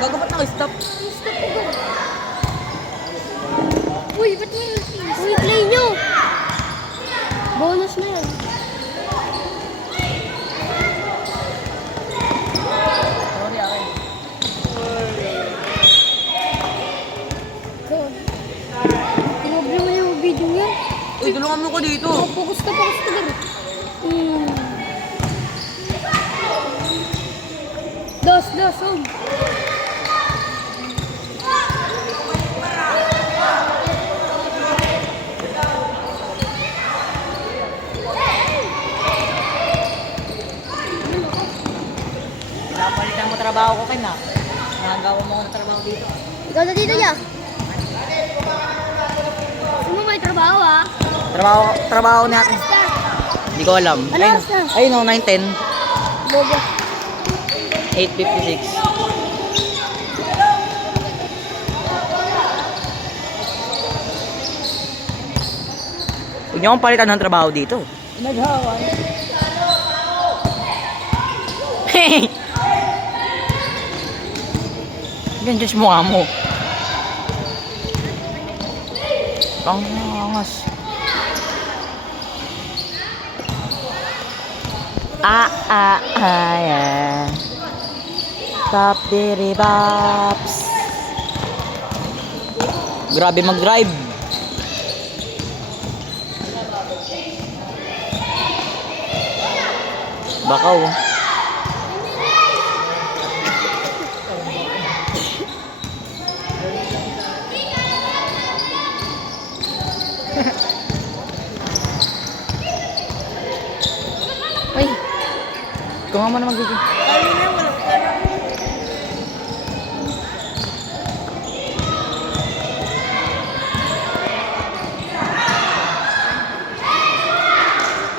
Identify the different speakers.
Speaker 1: Gago
Speaker 2: ba't naka-stop?
Speaker 1: Stop ko Uy, ba't may ulti?
Speaker 2: Uy, tulungan mo ko dito.
Speaker 1: Oh, focus ka, focus ka dito. Hmm. Dos, dos, oh.
Speaker 2: Pinapalitan mo trabaho ko, Kim, ha? Nagawa mo ako ng trabaho dito.
Speaker 1: Ikaw na dito niya. Ano may trabaho ah?
Speaker 2: Trabaho, trabaho natin. Hindi ko alam.
Speaker 1: Ano
Speaker 2: Ayun, o, 9.10.
Speaker 1: Bobo.
Speaker 2: 8.56. Huwag niyo akong palitan ng trabaho dito.
Speaker 1: Naghawan.
Speaker 2: Hey! Yan, Diyos nga mo. Ang angas. Ah, ah, ah, yeah. Top diri bops. Grabe mag-drive. Bakaw.
Speaker 1: Ay,
Speaker 2: Kung nga mo naman gigi.
Speaker 1: kami na